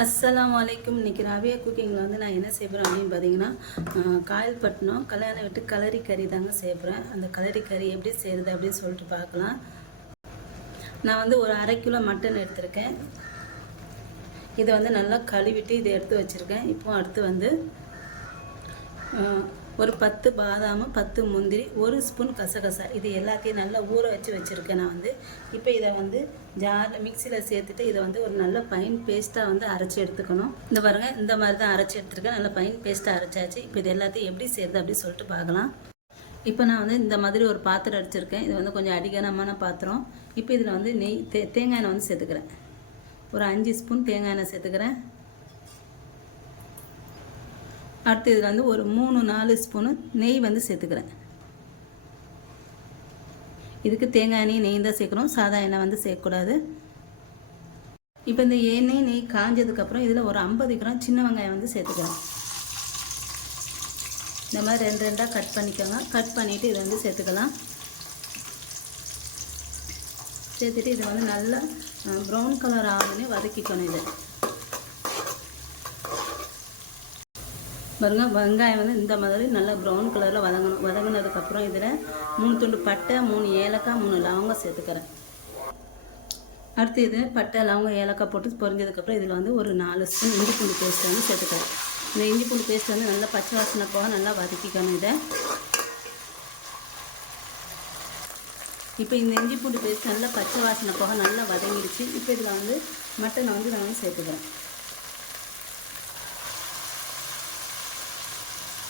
அஸ்லாம் வலைக்கும் இன்னைக்கு ராபியா குக்கிங்கில் வந்து நான் என்ன செய்கிறேன் அப்படின்னு பார்த்தீங்கன்னா காயல்பட்டினம் கல்யாணம் விட்டு கலரி கறி தாங்க செய்கிறேன் அந்த கலரி கறி எப்படி செய்கிறது அப்படின்னு சொல்லிட்டு பார்க்கலாம். நான் வந்து ஒரு அரை கிலோ மட்டன் எடுத்திருக்கேன். இதை வந்து நல்லா கழுவிட்டு இதை எடுத்து வச்சுருக்கேன். இப்போ அடுத்து வந்து ஒரு பத்து பாதாம் பத்து முந்திரி ஒரு ஸ்பூன் கசகசா. இது எல்லாத்தையும் நல்லா ஊற வச்சு வச்சுருக்கேன் நான் வந்து. இப்போ இதை வந்து ஜார் மிக்சியில் சேர்த்துட்டு இதை வந்து ஒரு நல்ல பைன் பேஸ்ட்டாக வந்து அரைச்சி எடுத்துக்கணும். இந்த பாருங்க இந்த மாதிரி தான் அரைச்சி எடுத்துருக்கேன். நல்ல பைன் பேஸ்ட்டாக அரைச்சாச்சு. இப்போ இது எல்லாத்தையும் எப்படி சேர்த்து அப்படி சொல்லிட்டு பார்க்கலாம். இப்போ நான் வந்து இந்த மாதிரி ஒரு பாத்திரம் அடிச்சிருக்கேன் இது வந்து கொஞ்சம் அடிகனமான பாத்திரம். இப்போ இதில் வந்து நெய் தே தேங்காய் எண்ணெய் வந்து சேர்த்துக்கிறேன். ஒரு அஞ்சு ஸ்பூன் தேங்காய் எண்ணெய் சேர்த்துக்கிறேன். அடுத்து இதில் வந்து ஒரு மூணு நாலு ஸ்பூனு நெய் வந்து சேர்த்துக்கிறேன். இதுக்கு தேங்காய் எண்ணெய் நெய் தான் சேர்க்கணும். சாதா எண்ணெய் வந்து சேர்க்கக்கூடாது. இப்போ இந்த எண்ணெய் நெய் காஞ்சதுக்கப்புறம் இதில் ஒரு ஐம்பது கிராம் சின்ன வெங்காயம் வந்து சேர்த்துக்கிறேன். இந்த மாதிரி ரெண்டு ரெண்டாக கட் பண்ணிக்கோங்க. கட் பண்ணிவிட்டு இதை வந்து சேர்த்துக்கலாம். சேர்த்துட்டு இதை வந்து நல்லா ப்ரௌன் கலர் ஆகுதுன்னு வதக்கிக்கணும் இதை. பாருங்கள் வெங்காயம் வந்து இந்த மாதிரி நல்லா ப்ரௌன் கலரில் வதங்கணும். வதங்கினதுக்கப்புறம் இதில் மூணு துண்டு பட்டை மூணு ஏலக்காய் மூணு லவங்கம் சேர்த்துக்கிறேன். அடுத்து இது பட்டை லவங்கம் ஏலக்காய் போட்டு பொரிஞ்சதுக்கப்புறம் இதில் வந்து ஒரு நாலு ஸ்பூன் இஞ்சி பூண்டு பேஸ்ட் வந்து சேர்த்துக்கிறேன். இந்த இஞ்சி பூண்டு பேஸ்ட் வந்து நல்லா பச்சை வாசனை போக நல்லா வதக்கிக்கணும் இதை. இப்போ இந்த இஞ்சி பூண்டு பேஸ்ட் நல்லா பச்சை வாசனை போக நல்லா வதங்கிடுச்சு இப்போ இதில் வந்து மட்டனை வந்து நான் வந்து சேர்த்துக்கிறேன்.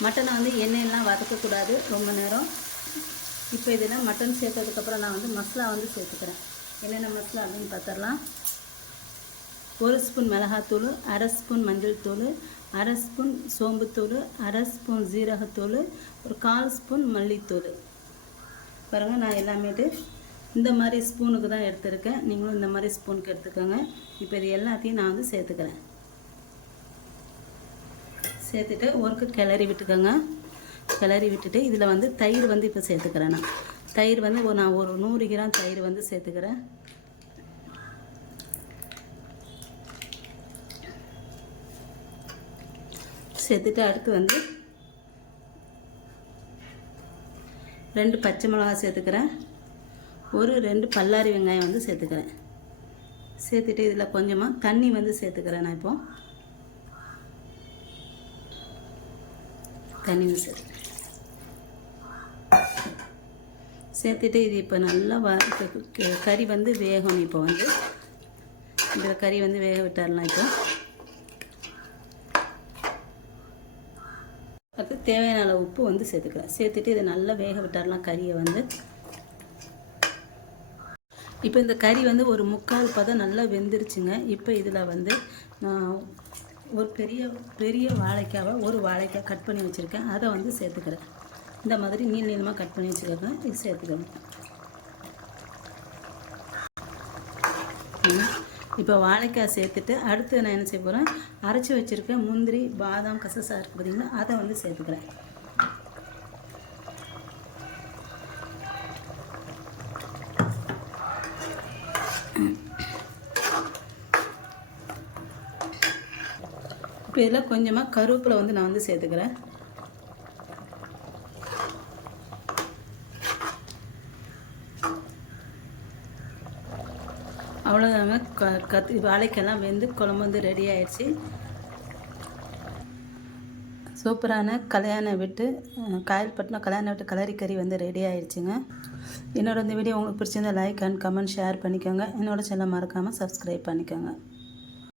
மட்டனை வந்து எண்ணெயெல்லாம் வதக்கக்கூடாது ரொம்ப நேரம். இப்போ இதில் மட்டன் சேர்த்ததுக்கப்புறம் நான் வந்து மசாலா வந்து சேர்த்துக்கிறேன். என்னென்ன மசாலா அப்படின்னு பார்த்துடலாம். ஒரு ஸ்பூன் மிளகாத்தூள் அரை ஸ்பூன் மஞ்சள் தூள் அரை ஸ்பூன் சோம்புத்தூள் அரை ஸ்பூன் ஜீரகத்தூள் ஒரு கால் ஸ்பூன் மல்லித்தூள். பாருங்கள் நான் எல்லாமேட்டு இந்த மாதிரி ஸ்பூனுக்கு தான் எடுத்திருக்கேன். நீங்களும் இந்த மாதிரி ஸ்பூனுக்கு எடுத்துக்கோங்க. இப்போ இது எல்லாத்தையும் நான் வந்து சேர்த்துக்கிறேன். சேர்த்துட்டு ஒருக்கு கிளறி விட்டுக்கோங்க. கிளறி விட்டுட்டு இதில் வந்து தயிர் வந்து இப்போ சேர்த்துக்கிறேன் நான். தயிர் வந்து ஒரு நான் ஒரு நூறு கிராம் தயிர் வந்து சேர்த்துக்கிறேன். சேர்த்துட்டு அடுத்து வந்து ரெண்டு பச்சை மிளகா சேர்த்துக்கிறேன். ஒரு ரெண்டு பல்லாரி வெங்காயம் வந்து சேர்த்துக்கிறேன். சேர்த்துட்டு இதில் கொஞ்சமாக தண்ணி வந்து சேர்த்துக்கிறேன் நான் இப்போது தண்ணி சரி சேர்த்துட்டு இது இப்போ நல்லா வ கறி வந்து வேகணும் இப்போ வந்து. இந்த கறி வந்து வேக விட்டாரலாம் இப்போ. அடுத்து தேவையான அளவு உப்பு வந்து சேர்த்துக்கலாம். சேர்த்துட்டு இதை நல்லா வேக விட்டாரலாம் கறியை வந்து. இப்போ இந்த கறி வந்து ஒரு முக்கால் பதம் நல்லா வெந்துருச்சுங்க. இப்போ இதில் வந்து ஒரு பெரிய பெரிய வாழைக்காவை ஒரு வாழைக்காய் கட் பண்ணி வச்சுருக்கேன். அதை வந்து சேர்த்துக்கிறேன். இந்த மாதிரி நீள் நீளமாக கட் பண்ணி வச்சுருக்கேன். இது சேர்த்துக்கணும். இப்போ வாழைக்காய் சேர்த்துட்டு அடுத்து நான் என்ன செய்ய போகிறேன் அரைச்சி வச்சுருக்கேன் முந்திரி பாதாம் கசசா இருக்குது பார்த்தீங்களா அதை வந்து சேர்த்துக்கிறேன். இப்போ இதில் கொஞ்சமாக கருவேப்பிலை வந்து நான் வந்து சேர்த்துக்கிறேன். அவ்வளோதாங்க க கத்து வாழைக்கெல்லாம் வெந்து குழம்பு வந்து ரெடி ஆயிடுச்சு. சூப்பரான கல்யாணம் விட்டு அஹ், காயல்பட்டினம் கல்யாணம் விட்டு கலரி கறி வந்து ரெடி ஆயிடுச்சுங்க. என்னோட இந்த வீடியோ உங்களுக்கு பிடிச்சிருந்தா லைக் அண்ட் கமெண்ட் ஷேர் பண்ணிக்கோங்க. என்னோட சேனல் மறக்காமல் சப்ஸ்கிரைப் பண்ணிக்கோங்க.